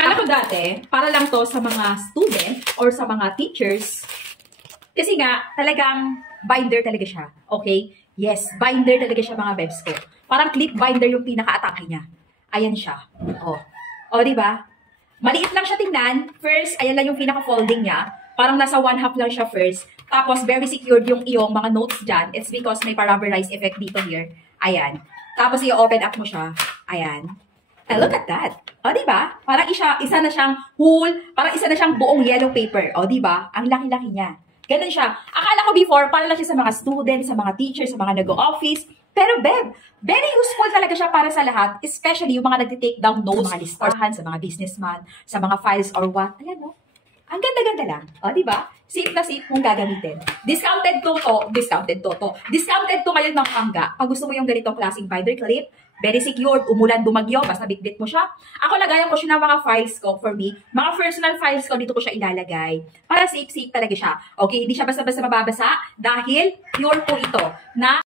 Alam ko dati, para lang to sa mga student or sa mga teachers. Kasi nga, talagang binder talaga siya. Okay? Yes, binder talaga siya mga bebs ko. Parang clip binder yung pinaka-atake niya. Ayan siya. O, diba? Maliit lang siya tingnan. First, ayan lang yung pinaka-folding niya. Parang nasa 1/2 lang siya first. Tapos, very secured yung iyong mga notes dyan. It's because may parabolized effect dito here. Ayan. Tapos, i-open up mo siya. Ayan. And look at that. O, diba? Parang isa na siyang whole, parang isa na siyang buong yellow paper. O, diba? Ang laki-laki niya. Ganun siya. Akala ko before, para lang siya sa mga students, sa mga teachers, sa mga nag-o-office. Pero, Beb, very useful talaga siya para sa lahat, especially yung mga nag-take down notes, sa mga listahan, sa mga businessman, sa mga files or what. Ayan, no? Ang ganda-ganda lang. O, diba? Safe na safe mong gagamitin. Discounted to ngayon ng hangga. Pag gusto mo yung ganitong klaseng binder clip, very secured, umulan, bumagyo, basta bitbit mo siya. Ako lagayan ko siya ng mga files ko for me. Mga personal files ko, dito ko siya ilalagay. Para safe talaga siya. Okay, hindi siya basta-basta mababasa dahil pure po ito na